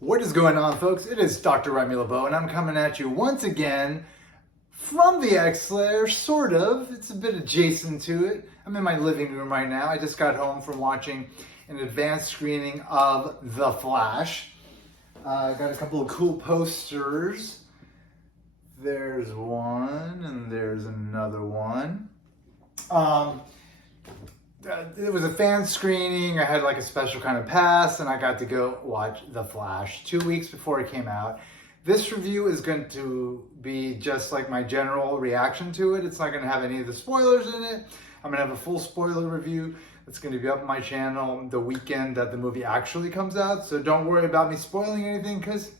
What is going on, folks? It is Dr. Remy LeBeau, and I'm coming at you once again from the X-Layer, sort of. It's a bit adjacent to it. I'm in my living room right now. I just got home from watching an advanced screening of The Flash. Got a couple of cool posters. There's one, and there's another one. It was a fan screening. I had like a special kind of pass, and I got to go watch The Flash 2 weeks before it came out. This review is going to be just like my general reaction to it. It's not going to have any of the spoilers in it. I'm going to have a full spoiler review that's going to be up on my channel the weekend that the movie actually comes out. So don't worry about me spoiling anything, because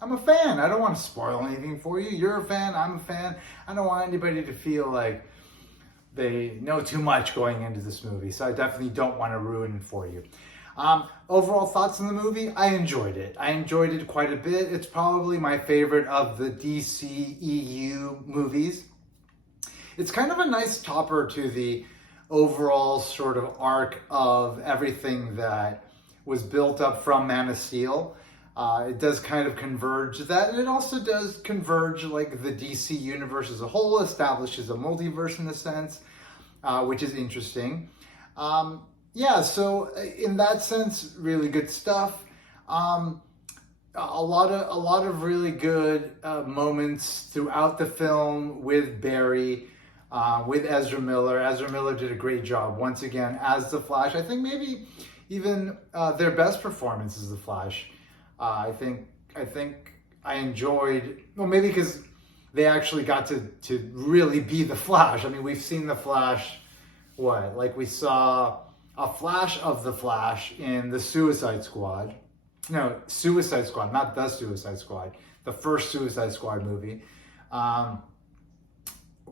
I'm a fan. I don't want to spoil anything for you. You're a fan. I'm a fan. I don't want anybody to feel like they know too much going into this movie, so I definitely don't want to ruin it for you. Overall thoughts on the movie, I enjoyed it. I enjoyed it quite a bit. It's probably my favorite of the DCEU movies. It's kind of a nice topper to the overall sort of arc of everything that was built up from Man of Steel. It does kind of converge that, and it also does converge like the DC universe as a whole, establishes a multiverse in a sense, which is interesting. So in that sense, really good stuff. A lot of really good moments throughout the film with Barry, with Ezra Miller. Ezra Miller did a great job once again as the Flash. I think maybe even their best performance as the Flash. I think I enjoyed, well, maybe because they actually got to really be the Flash. I mean, we've seen the Flash, we saw a flash of the Flash in the Suicide Squad. No, Suicide Squad, not the Suicide Squad. The first Suicide Squad movie.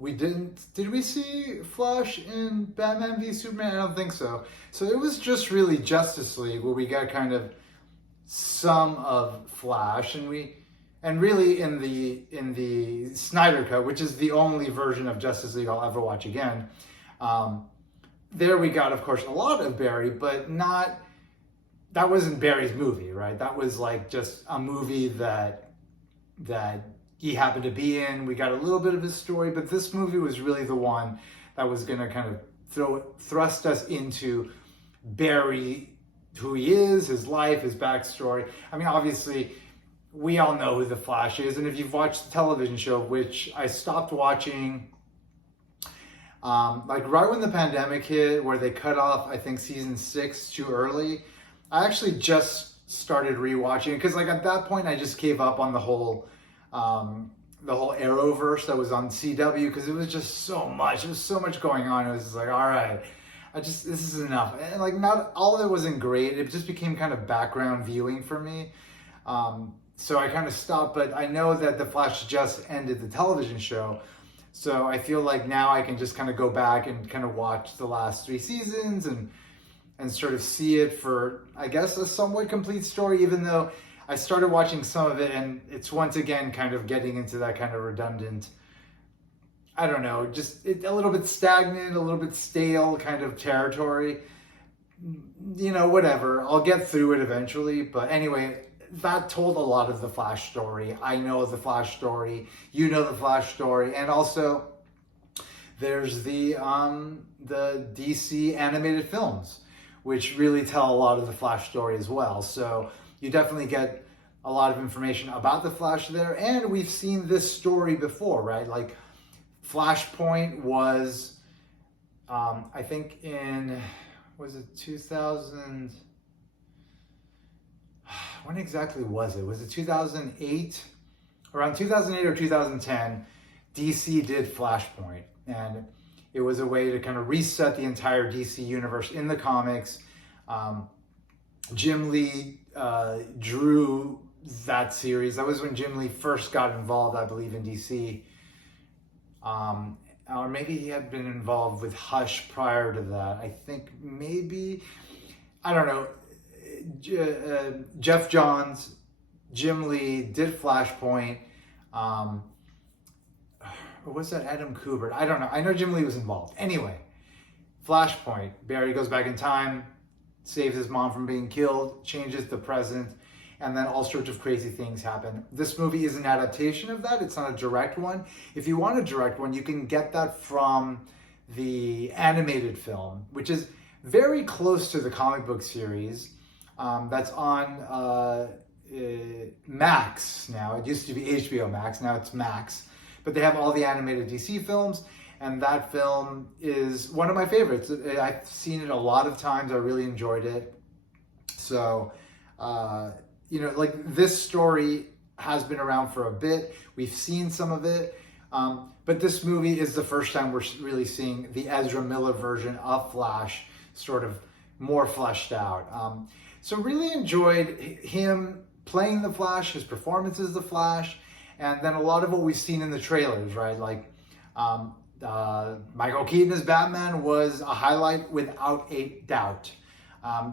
Did we see Flash in Batman v Superman? I don't think so. So it was just really Justice League where we got kind of some of Flash, and really in the Snyder Cut, which is the only version of Justice League I'll ever watch again. There we got, of course, a lot of Barry, but that wasn't Barry's movie, right? That was like just a movie that he happened to be in. We got a little bit of his story, but this movie was really the one that was going to kind of thrust us into Barry, who he is, his life, his backstory. I mean, obviously, we all know who the Flash is, and if you've watched the television show, which I stopped watching right when the pandemic hit, where they cut off, I think, season 6 too early, I actually just started rewatching it, because at that point I just gave up on the whole Arrowverse that was on CW, because it was just so much. There was so much going on. It was just like, all right, this is enough. And not all of it wasn't great. It just became kind of background viewing for me. So I kind of stopped, but I know that The Flash just ended the television show. So I feel like now I can just kind of go back and kind of watch the last 3 seasons and sort of see it for, I guess, a somewhat complete story, even though I started watching some of it and it's once again kind of getting into that kind of redundant, I don't know, just a little bit stagnant, a little bit stale kind of territory. Whatever. I'll get through it eventually. But anyway, that told a lot of the Flash story. I know the Flash story. You know the Flash story. And also, there's the DC animated films, which really tell a lot of the Flash story as well. So you definitely get a lot of information about the Flash there. And we've seen this story before, right? Like, Flashpoint was, I think was it 2000? When exactly was it? Was it 2008? Around 2008 or 2010, DC did Flashpoint. And it was a way to kind of reset the entire DC universe in the comics. Jim Lee drew that series. That was when Jim Lee first got involved, I believe, in DC. Or maybe he had been involved with Hush prior to that. I think maybe, I don't know. Jeff Johns, Jim Lee did Flashpoint. Or was that Adam Kubert? I don't know. I know Jim Lee was involved. Anyway, Flashpoint. Barry goes back in time, saves his mom from being killed, changes the present, and then all sorts of crazy things happen. This movie is an adaptation of that. It's not a direct one. If you want a direct one, you can get that from the animated film, which is very close to the comic book series. That's on Max now. It used to be HBO Max, now it's Max. But they have all the animated DC films, and that film is one of my favorites. I've seen it a lot of times. I really enjoyed it. So, like this story has been around for a bit. We've seen some of it. But this movie is the first time we're really seeing the Ezra Miller version of Flash sort of more fleshed out. So really enjoyed him playing the Flash, his performance as the Flash, and then a lot of what we've seen in the trailers, right? Like Michael Keaton as Batman was a highlight without a doubt.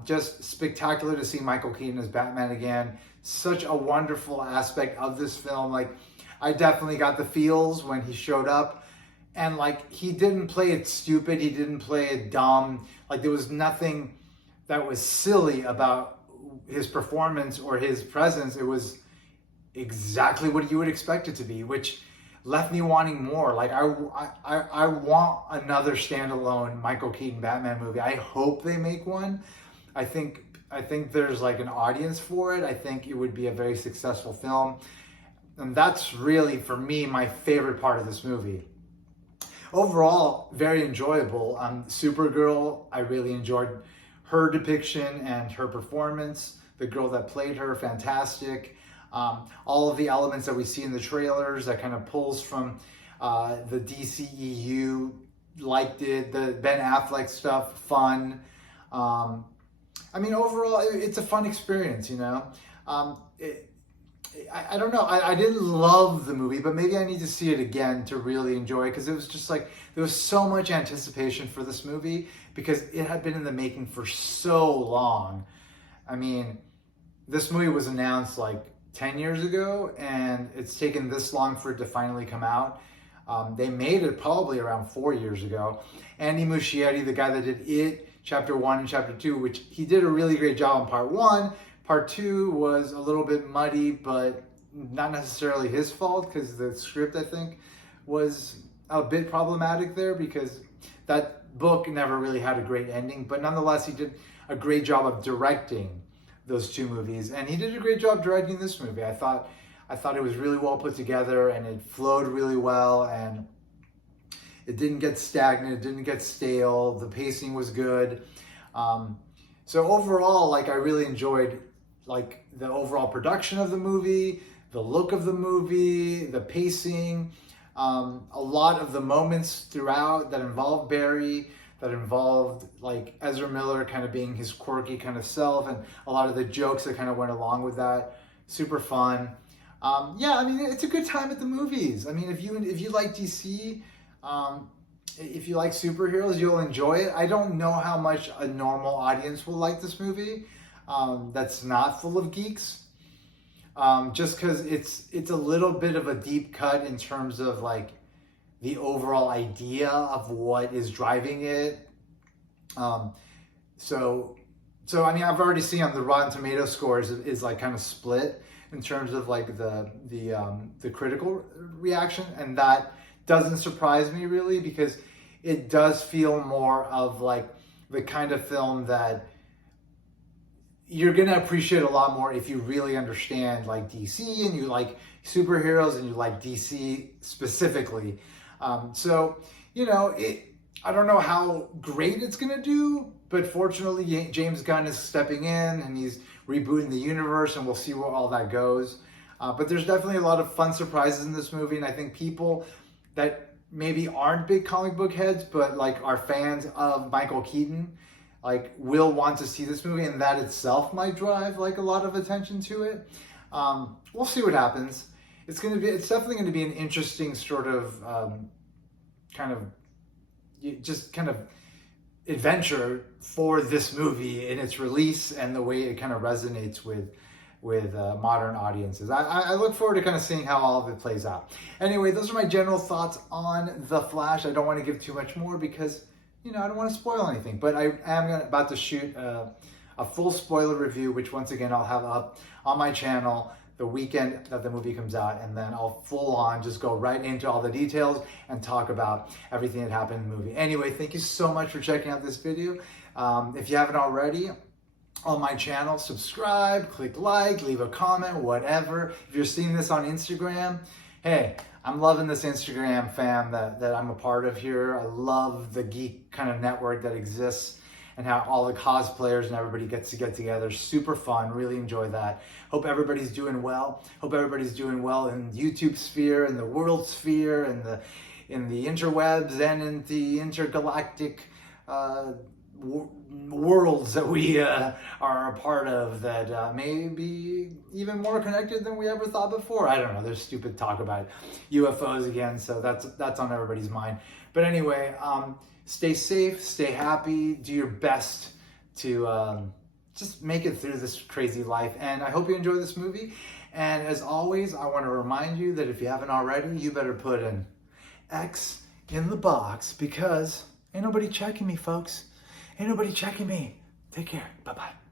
Just spectacular to see Michael Keaton as Batman again. Such a wonderful aspect of this film. Like, I definitely got the feels when he showed up, and like, he didn't play it stupid, he didn't play it dumb. Like, there was nothing that was silly about his performance or his presence. It was exactly what you would expect it to be, which left me wanting more. Like, I want another standalone Michael Keaton Batman movie. I hope they make one. I think there's like an audience for it. I think it would be a very successful film. And that's really, for me, my favorite part of this movie. Overall, very enjoyable. Supergirl, I really enjoyed her depiction and her performance. The girl that played her, fantastic. All of the elements that we see in the trailers that kind of pulls from the DCEU, liked it. The Ben Affleck stuff, fun. Overall, it's a fun experience, you know. I don't know. I didn't love the movie, but maybe I need to see it again to really enjoy it, because it was just like, there was so much anticipation for this movie because it had been in the making for so long. I mean, this movie was announced like 10 years ago, and it's taken this long for it to finally come out. They made it probably around 4 years ago. Andy Muschietti, the guy that did It, Chapter 1 and Chapter 2, which he did a really great job on Part 1. Part 2 was a little bit muddy, but not necessarily his fault, because the script, I think, was a bit problematic there, because that book never really had a great ending. But nonetheless, he did a great job of directing those two movies, and he did a great job directing this movie. I thought it was really well put together, and it flowed really well, and it didn't get stagnant, it didn't get stale, the pacing was good. So overall, like, I really enjoyed like the overall production of the movie, the look of the movie, the pacing, a lot of the moments throughout that involved Barry, that involved like Ezra Miller kind of being his quirky kind of self, and a lot of the jokes that kind of went along with that. Super fun. It's a good time at the movies. I mean, if you like DC, if you like superheroes, you'll enjoy it. I don't know how much a normal audience will like this movie. That's not full of geeks, just because it's a little bit of a deep cut in terms of like the overall idea of what is driving it. So I've already seen on the Rotten Tomatoes scores is like kind of split in terms of like the critical reaction, and that doesn't surprise me really, because it does feel more of like the kind of film that you're going to appreciate a lot more if you really understand like DC, and you like superheroes, and you like DC specifically. I don't know how great it's going to do, but fortunately James Gunn is stepping in, and he's rebooting the universe, and we'll see where all that goes. But there's definitely a lot of fun surprises in this movie, and I think people that maybe aren't big comic book heads, but like are fans of Michael Keaton, like will want to see this movie, and that itself might drive like a lot of attention to it. We'll see what happens. It's definitely going to be an interesting sort of kind of adventure for this movie in its release, and the way it kind of resonates with modern audiences. I look forward to kind of seeing how all of it plays out. Anyway, those are my general thoughts on The Flash. I don't want to give too much more because, I don't want to spoil anything, but I am about to shoot a a full spoiler review, which once again I'll have up on my channel the weekend that the movie comes out, and then I'll full on just go right into all the details and talk about everything that happened in the movie. Anyway, thank you so much for checking out this video. If you haven't already, on my channel, subscribe, click like, leave a comment, whatever. If you're seeing this on Instagram, hey, I'm loving this Instagram fam that I'm a part of here. I love the geek kind of network that exists and how all the cosplayers and everybody gets to get together. Super fun, really enjoy that. Hope everybody's doing well. Hope everybody's doing well in YouTube sphere, in the world sphere, in the interwebs, and in the intergalactic worlds that we are a part of that may be even more connected than we ever thought before. I don't know, there's stupid talk about UFOs again, so that's on everybody's mind. But anyway, stay safe, stay happy, do your best to just make it through this crazy life. And I hope you enjoy this movie. And as always, I want to remind you that if you haven't already, you better put an X in the box, because ain't nobody checking me, folks. Ain't nobody checking me. Take care. Bye-bye.